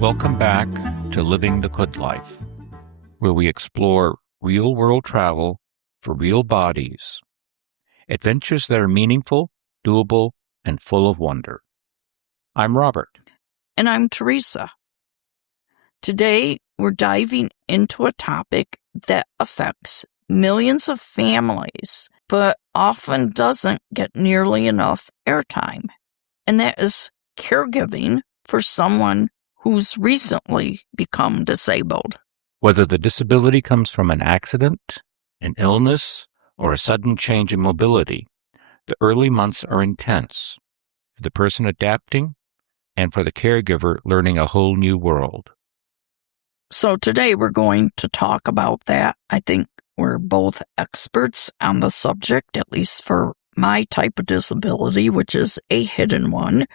Welcome back to Living the Good Life, where we explore real-world travel for real bodies, adventures that are meaningful, doable, and full of wonder. I'm Robert. And I'm Theresa. Today, we're diving into a topic that affects millions of families, but often doesn't get nearly enough airtime, and that is caregiving for someone who's recently become disabled. Whether the disability comes from an accident, an illness, or a sudden change in mobility, the early months are intense for the person adapting and for the caregiver learning a whole new world. So today we're going to talk about that. I think we're both experts on the subject, at least for my type of disability, which is a hidden one.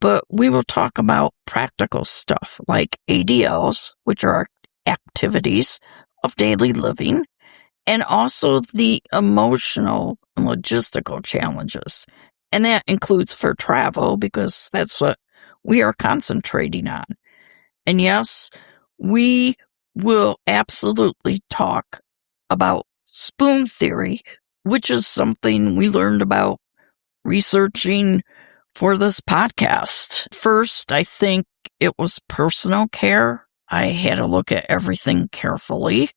But we will talk about practical stuff like ADLs, which are activities of daily living, and also the emotional and logistical challenges. And that includes for travel, because that's what we are concentrating on. And yes, we will absolutely talk about spoon theory, which is something we learned about researching for this podcast. First, I think it was personal care. I had to look at everything carefully.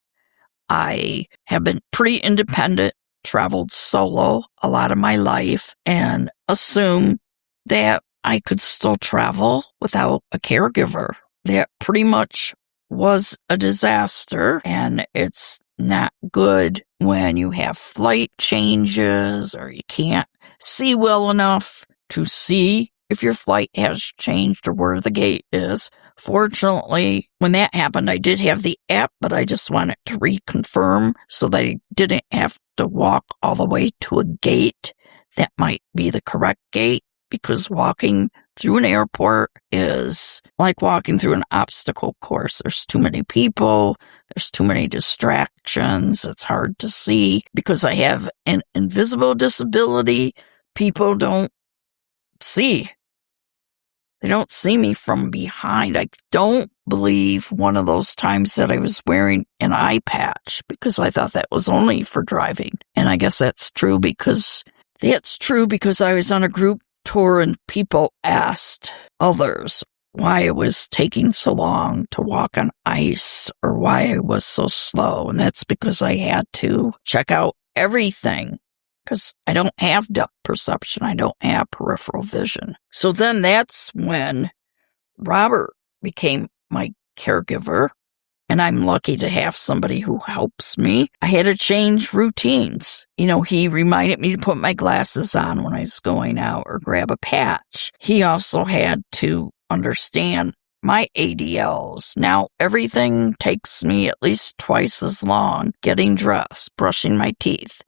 I have been pretty independent, traveled solo a lot of my life, and assumed that I could still travel without a caregiver. That pretty much was a disaster, and it's not good when you have flight changes or you can't see well enough to see if your flight has changed or where the gate is. Fortunately, when that happened, I did have the app, but I just wanted to reconfirm so that I didn't have to walk all the way to a gate that might be the correct gate, because walking through an airport is like walking through an obstacle course. There's too many people, there's too many distractions, it's hard to see. Because I have an invisible disability, people don't see. They don't see me from behind. I don't believe one of those times that I was wearing an eye patch, because I thought that was only for driving. And I guess that's true because I was on a group tour and people asked others why it was taking so long to walk on ice or why I was so slow. And that's because I had to check out everything, because I don't have depth perception. I don't have peripheral vision. So then that's when Robert became my caregiver, and I'm lucky to have somebody who helps me. I had to change routines. He reminded me to put my glasses on when I was going out or grab a patch. He also had to understand my ADLs. Now, everything takes me at least twice as long: getting dressed, brushing my teeth,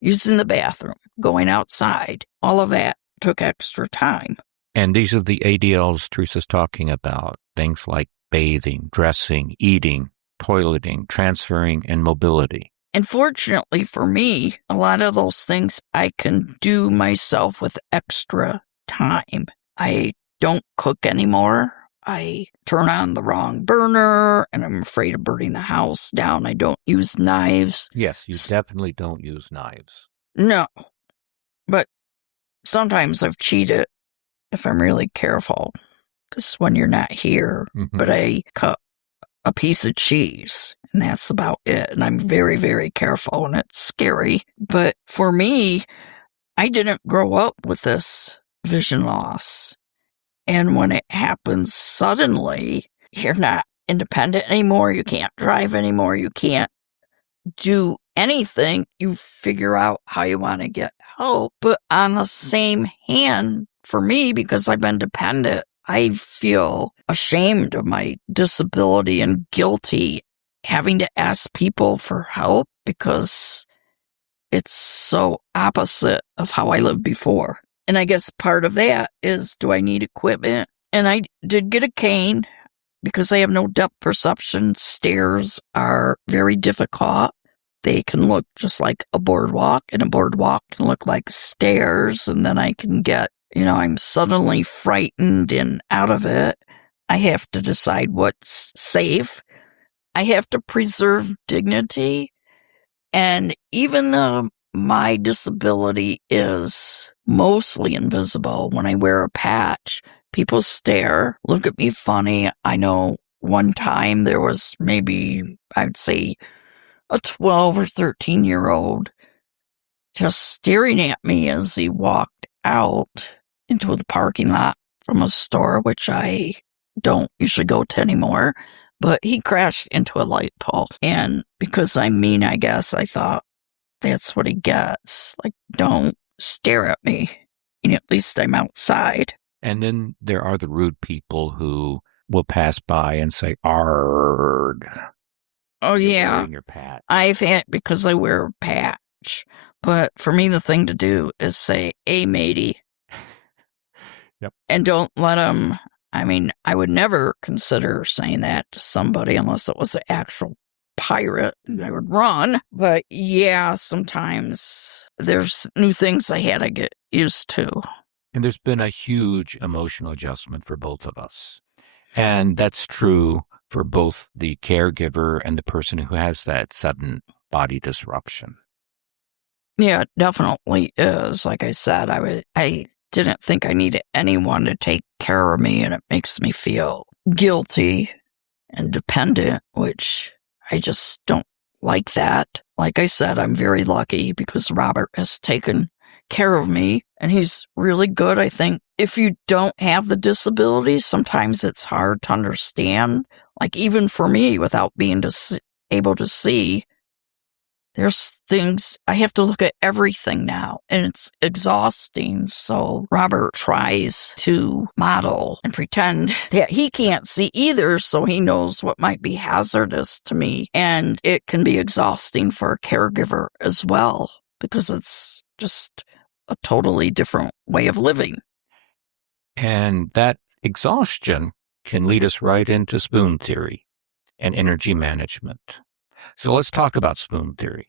using the bathroom, going outside. All of that took extra time. And these are the ADLs Teresa's talking about, things like bathing, dressing, eating, toileting, transferring, and mobility. And fortunately for me, a lot of those things I can do myself with extra time. I don't cook anymore. I turn on the wrong burner, and I'm afraid of burning the house down. I don't use knives. Yes, you definitely don't use knives. No, but sometimes I've cheated if I'm really careful, because when you're not here, but I cut a piece of cheese, and that's about it. And I'm very, very careful, and it's scary. But for me, I didn't grow up with this vision loss. And when it happens suddenly, you're not independent anymore. You can't drive anymore. You can't do anything. You figure out how you want to get help. But on the same hand, for me, because I've been dependent, I feel ashamed of my disability and guilty having to ask people for help, because it's so opposite of how I lived before. And I guess part of that is, do I need equipment? And I did get a cane because I have no depth perception. Stairs are very difficult. They can look just like a boardwalk, and a boardwalk can look like stairs. And then I can get I'm suddenly frightened and out of it, I have to decide what's safe. I have to preserve dignity. And even though my disability is mostly invisible, when I wear a patch, people stare, look at me funny. I know one time there was maybe, I'd say, a 12 or 13-year-old just staring at me as he walked out into the parking lot from a store, which I don't usually go to anymore. But he crashed into a light pole. And because I'm mean, I guess, I thought that's what he gets. Like, don't stare at me. And at least I'm outside. And then there are the rude people who will pass by and say, "Arg." Oh, You're yeah. wearing your patch. I've had, because I wear a patch. But for me, the thing to do is say, "Hey, matey." Yep. And don't let them, I would never consider saying that to somebody unless it was an actual pirate. I would run. But yeah, sometimes there's new things I had to get used to. And there's been a huge emotional adjustment for both of us. And that's true for both the caregiver and the person who has that sudden body disruption. Yeah, it definitely is. Like I said, I didn't think I needed anyone to take care of me, and it makes me feel guilty and dependent, which I just don't like that. Like I said, I'm very lucky because Robert has taken care of me, and he's really good. I think if you don't have the disability, sometimes it's hard to understand. Like even for me, without being able to see, there's things, I have to look at everything now, and it's exhausting. So Robert tries to model and pretend that he can't see either, so he knows what might be hazardous to me. And it can be exhausting for a caregiver as well, because it's just a totally different way of living. And that exhaustion can lead us right into spoon theory and energy management. So let's talk about spoon theory.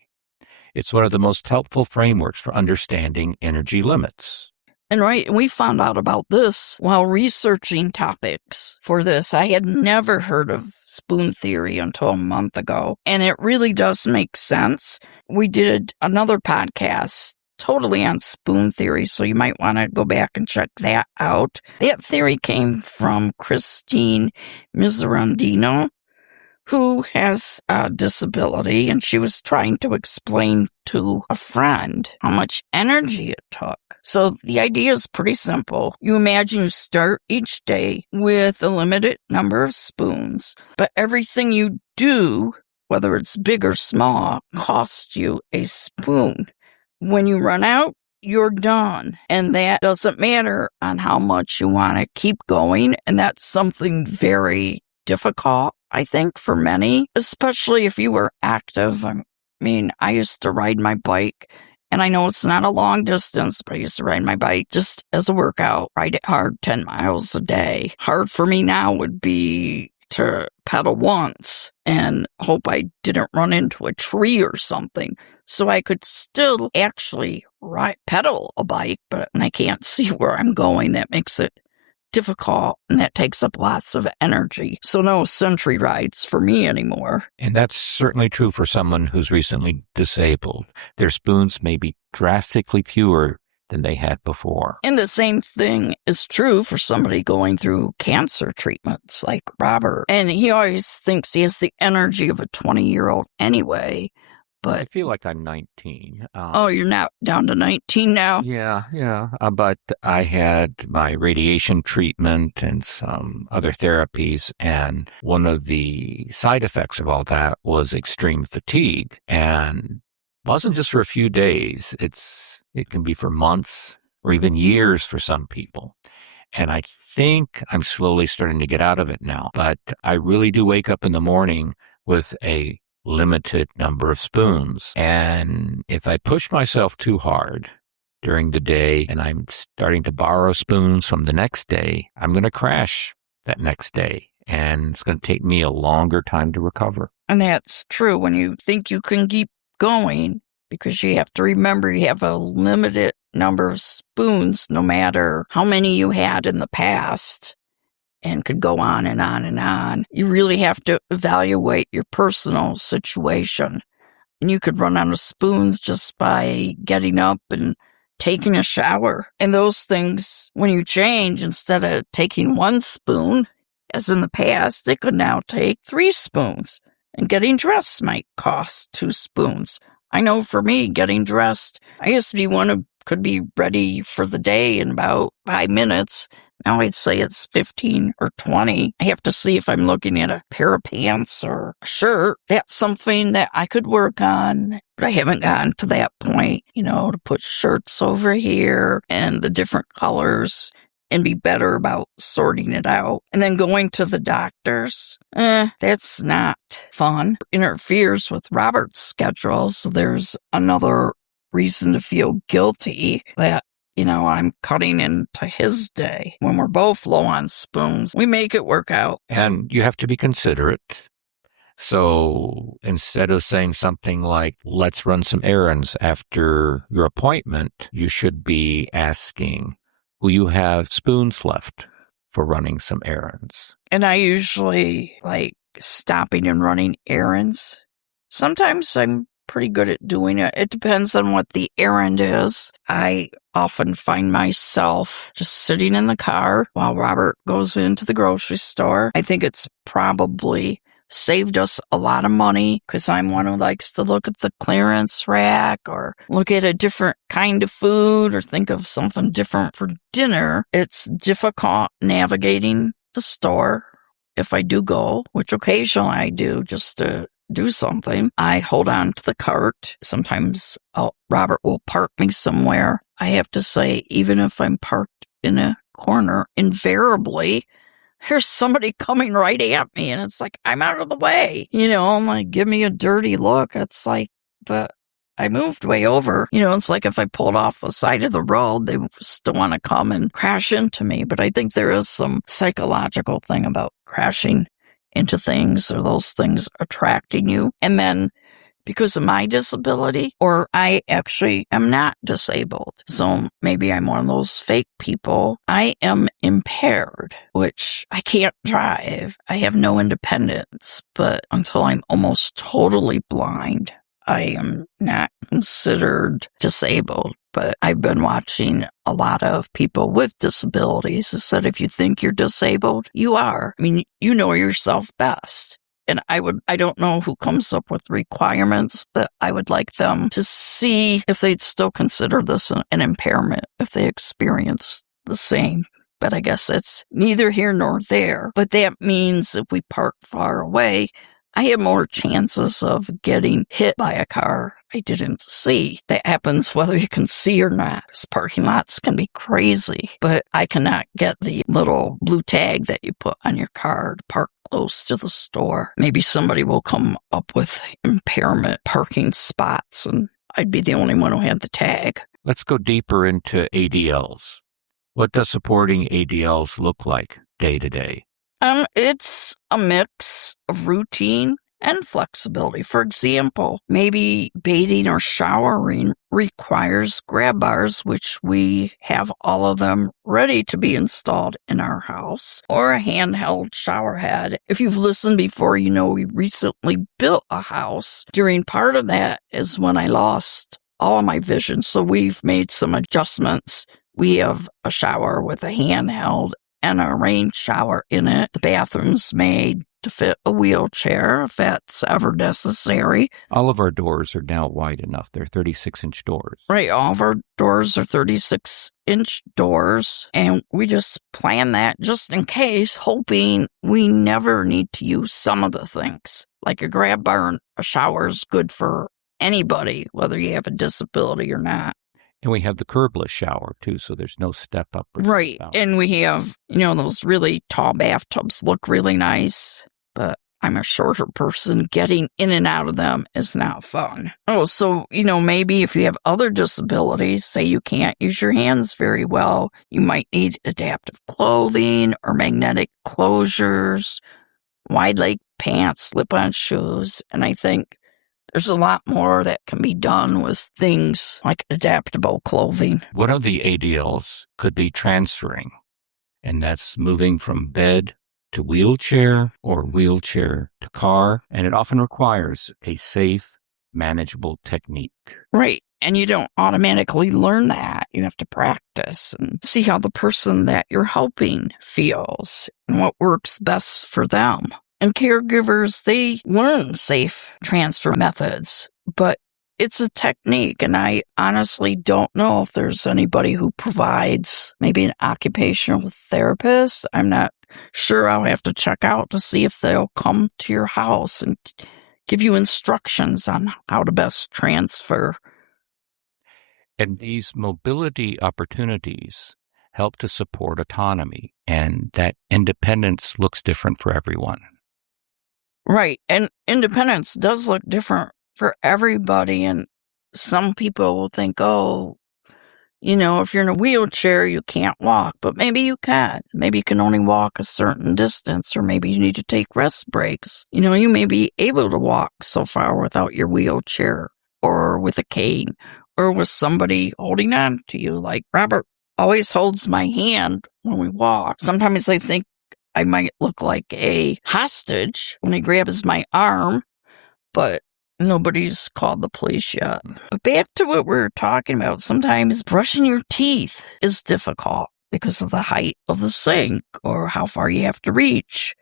It's one of the most helpful frameworks for understanding energy limits. And we found out about this while researching topics for this. I had never heard of spoon theory until a month ago, and it really does make sense. We did another podcast totally on spoon theory, so you might want to go back and check that out. That theory came from Christine Miserandino, who has a disability, and she was trying to explain to a friend how much energy it took. So the idea is pretty simple. You imagine you start each day with a limited number of spoons, but everything you do, whether it's big or small, costs you a spoon. When you run out, you're done. And that doesn't matter on how much you want to keep going. And that's something very difficult, I think, for many, especially if you were active. I used to ride my bike, and I know it's not a long distance, but I used to ride my bike just as a workout, ride it hard 10 miles a day. Hard for me now would be to pedal once and hope I didn't run into a tree or something. So I could still actually pedal a bike, but I can't see where I'm going. That makes it difficult, and that takes up lots of energy. So no century rides for me anymore. And that's certainly true for someone who's recently disabled. Their spoons may be drastically fewer than they had before. And the same thing is true for somebody going through cancer treatments like Robert. And he always thinks he has the energy of a 20-year-old anyway. But I feel like I'm 19. You're now down to 19 now? Yeah. But I had my radiation treatment and some other therapies, and one of the side effects of all that was extreme fatigue. And it wasn't just for a few days. It can be for months or even years for some people. And I think I'm slowly starting to get out of it now. But I really do wake up in the morning with a limited number of spoons. And if I push myself too hard during the day and I'm starting to borrow spoons from the next day, I'm going to crash that next day. And it's going to take me a longer time to recover. And that's true when you think you can keep going, because you have to remember you have a limited number of spoons, no matter how many you had in the past, and could go on and on and on. You really have to evaluate your personal situation. And you could run out of spoons just by getting up and taking a shower. And those things, when you change, instead of taking 1 spoon, as in the past, they could now take 3 spoons. And getting dressed might cost 2 spoons. I know for me, getting dressed, I used to be one who could be ready for the day in about 5 minutes. Now I'd say it's 15 or 20. I have to see if I'm looking at a pair of pants or a shirt. That's something that I could work on, but I haven't gotten to that point, to put shirts over here and the different colors and be better about sorting it out. And then going to the doctors, that's not fun. It interferes with Robert's schedule, so there's another reason to feel guilty that I'm cutting into his day. When we're both low on spoons, we make it work out. And you have to be considerate. So instead of saying something like, let's run some errands after your appointment, you should be asking, will you have spoons left for running some errands? And I usually like stopping and running errands. Sometimes I'm pretty good at doing it. It depends on what the errand is. I often find myself just sitting in the car while Robert goes into the grocery store. I think it's probably saved us a lot of money because I'm one who likes to look at the clearance rack or look at a different kind of food or think of something different for dinner. It's difficult navigating the store if I do go, which occasionally I do just to do something. I hold on to the cart. Sometimes Robert will park me somewhere. I have to say, even if I'm parked in a corner, invariably, there's somebody coming right at me, and it's like, I'm out of the way. I'm like, give me a dirty look. It's like, but I moved way over. It's like if I pulled off the side of the road, they still want to come and crash into me. But I think there is some psychological thing about crashing into things or those things attracting you. And then because of my disability, or I actually am not disabled, so maybe I'm one of those fake people, I am impaired, which I can't drive. I have no independence, but until I'm almost totally blind, I am not considered disabled. But I've been watching a lot of people with disabilities who said if you think you're disabled, you are. I mean, you know yourself best. And I don't know who comes up with requirements, but I would like them to see if they'd still consider this an impairment if they experience the same. But I guess it's neither here nor there. But that means if we park far away, I have more chances of getting hit by a car I didn't see. That happens whether you can see or not, because parking lots can be crazy. But I cannot get the little blue tag that you put on your car to park close to the store. Maybe somebody will come up with impairment parking spots, and I'd be the only one who had the tag. Let's go deeper into ADLs. What does supporting ADLs look like day to day? It's a mix of routine and flexibility. For example, maybe bathing or showering requires grab bars, which we have all of them ready to be installed in our house, or a handheld shower head. If you've listened before, we recently built a house. During part of that is when I lost all of my vision, so we've made some adjustments. We have a shower with a handheld and a rain shower in it. The bathroom's made to fit a wheelchair if that's ever necessary. All of our doors are now wide enough. They're 36-inch doors. Right, all of our doors are 36-inch doors, and we just plan that just in case, hoping we never need to use some of the things. Like a grab bar and a shower is good for anybody, whether you have a disability or not. And we have the curbless shower, too, so there's no step up. Right, and we have, those really tall bathtubs look really nice, but I'm a shorter person. Getting in and out of them is not fun. Oh, so, maybe if you have other disabilities, say you can't use your hands very well, you might need adaptive clothing or magnetic closures, wide leg pants, slip-on shoes, and I think There's a lot more that can be done with things like adaptable clothing. One of the ADLs could be transferring, and that's moving from bed to wheelchair or wheelchair to car, and it often requires a safe, manageable technique. Right. And you don't automatically learn that. You have to practice and see how the person that you're helping feels and what works best for them. And caregivers, they learn safe transfer methods, but it's a technique. And I honestly don't know if there's anybody who provides maybe an occupational therapist. I'm not sure. I'll have to check out to see if they'll come to your house and give you instructions on how to best transfer. And these mobility opportunities help to support autonomy, and that independence looks different for everyone. Right. And independence does look different for everybody. And some people will think, oh, if you're in a wheelchair, you can't walk, but maybe you can. Maybe you can only walk a certain distance, or maybe you need to take rest breaks. You may be able to walk so far without your wheelchair or with a cane or with somebody holding on to you. Like Robert always holds my hand when we walk. Sometimes I think I might look like a hostage when he grabs my arm, but nobody's called the police yet. But back to what we were talking about, sometimes brushing your teeth is difficult because of the height of the sink or how far you have to reach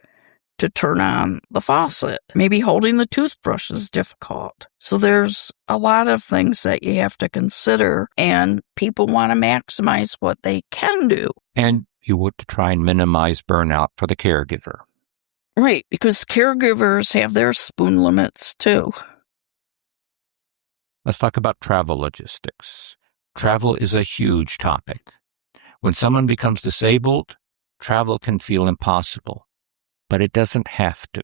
to turn on the faucet. Maybe holding the toothbrush is difficult. So there's a lot of things that you have to consider, and people want to maximize what they can do. And you want to try and minimize burnout for the caregiver. Right, because caregivers have their spoon limits too. Let's talk about travel logistics. Travel is a huge topic. When someone becomes disabled, travel can feel impossible, but it doesn't have to.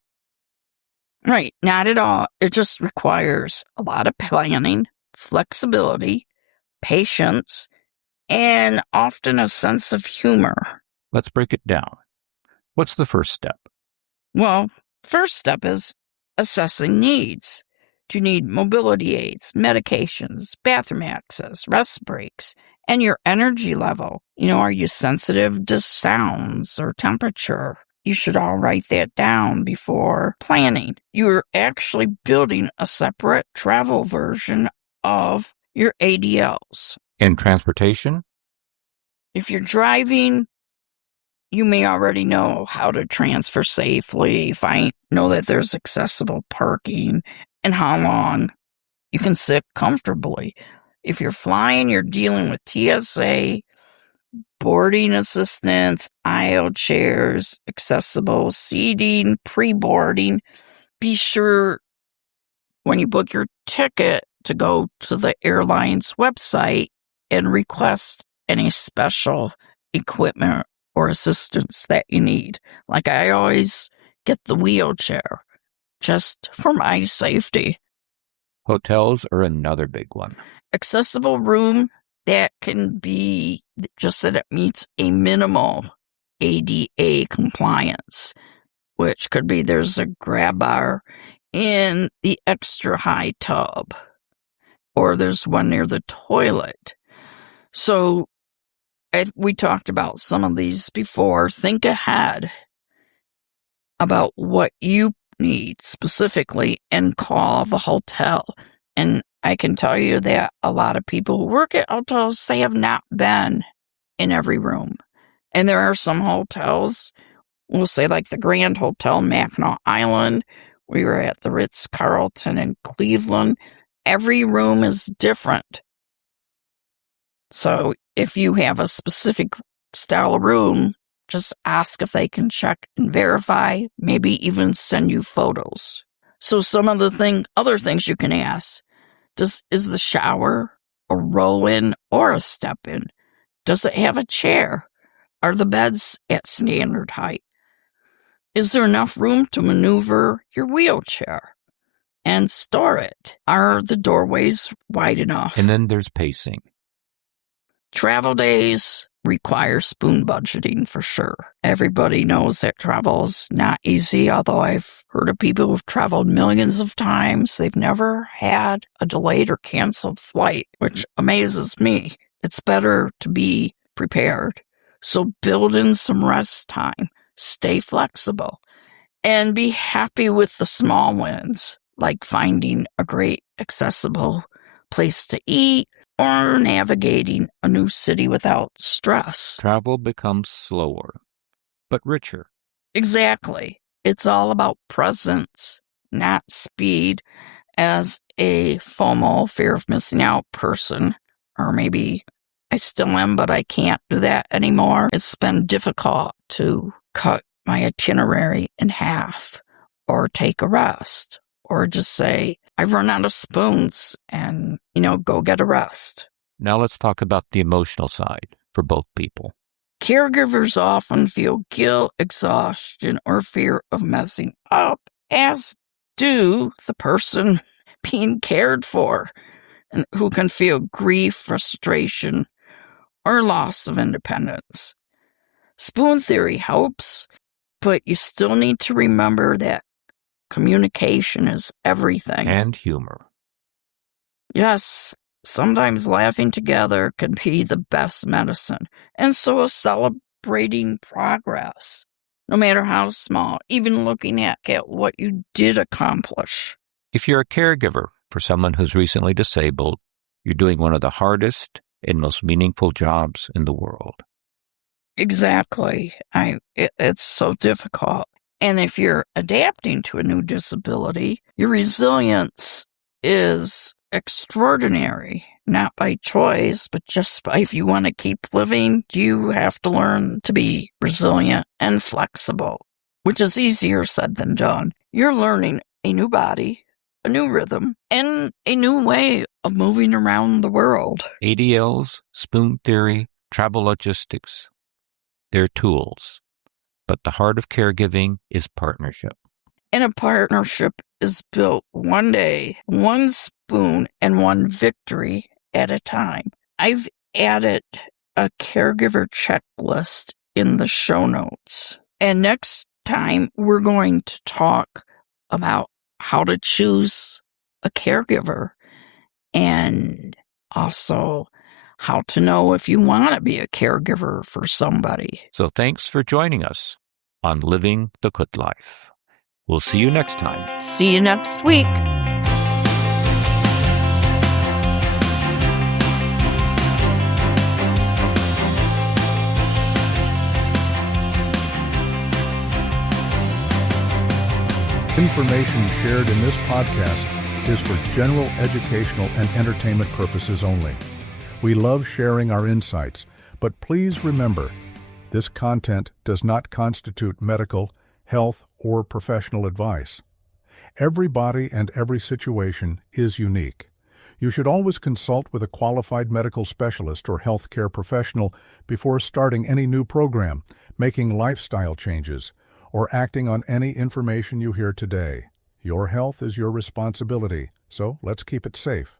Right, not at all. It just requires a lot of planning, flexibility, patience, and often a sense of humor. Let's break it down. What's the first step? Well, first step is assessing needs. Do you need mobility aids, medications, bathroom access, rest breaks, and your energy level? Are you sensitive to sounds or temperature? You should all write that down before planning. You're actually building a separate travel version of your ADLs. In transportation? If you're driving, you may already know how to transfer safely, know that there's accessible parking, and how long you can sit comfortably. If you're flying, you're dealing with TSA, boarding assistance, aisle chairs, accessible seating, pre-boarding. Be sure when you book your ticket to go to the airline's website and request any special equipment or assistance that you need. Like I always get the wheelchair just for my safety. Hotels are another big one. Accessible room that can be just that it meets a minimal ADA compliance, which could be there's a grab bar in the extra high tub, or there's one near the toilet. So we talked about some of these before. Think ahead about what you need specifically and call the hotel. And I can tell you that a lot of people who work at hotels, they have not been in every room. And there are some hotels, we'll say like the Grand Hotel Mackinac Island. We were at the Ritz-Carlton in Cleveland. Every room is different. So if you have a specific style of room, just ask if they can check and verify, maybe even send you photos. So some of the other things you can ask, is the shower a roll-in or a step-in? Does it have a chair? Are the beds at standard height? Is there enough room to maneuver your wheelchair and store it? Are the doorways wide enough? And then there's pacing. Travel days requires spoon budgeting for sure. Everybody knows that travel's not easy, although I've heard of people who've traveled millions of times. They've never had a delayed or canceled flight, which amazes me. It's better to be prepared. So build in some rest time, stay flexible, and be happy with the small wins, like finding a great accessible place to eat or navigating a new city without stress. Travel becomes slower, but richer. Exactly. It's all about presence, not speed. As a FOMO, fear of missing out person, or maybe I still am, but I can't do that anymore. It's been difficult to cut my itinerary in half or take a rest or just say, I've run out of spoons and, go get a rest. Now let's talk about the emotional side for both people. Caregivers often feel guilt, exhaustion, or fear of messing up, as do the person being cared for, and who can feel grief, frustration, or loss of independence. Spoon theory helps, but you still need to remember that communication is everything. And humor. Yes, sometimes laughing together can be the best medicine, and so is celebrating progress, no matter how small, even looking at what you did accomplish. If you're a caregiver for someone who's recently disabled, you're doing one of the hardest and most meaningful jobs in the world. Exactly. It's so difficult. And if you're adapting to a new disability, your resilience is extraordinary, not by choice, but just by, if you want to keep living, you have to learn to be resilient and flexible, which is easier said than done. You're learning a new body, a new rhythm, and a new way of moving around the world. ADLs, spoon theory, travel logistics, they're tools. But the heart of caregiving is partnership. And a partnership is built one day, one spoon, and one victory at a time. I've added a caregiver checklist in the show notes. And next time, we're going to talk about how to choose a caregiver and also how to know if you want to be a caregiver for somebody. So thanks for joining us on Living the Good Life. We'll see you next time. See you next week. Information shared in this podcast is for general educational and entertainment purposes only. We love sharing our insights, but please remember, this content does not constitute medical, health, or professional advice. Every body and every situation is unique. You should always consult with a qualified medical specialist or healthcare professional before starting any new program, making lifestyle changes, or acting on any information you hear today. Your health is your responsibility, so let's keep it safe.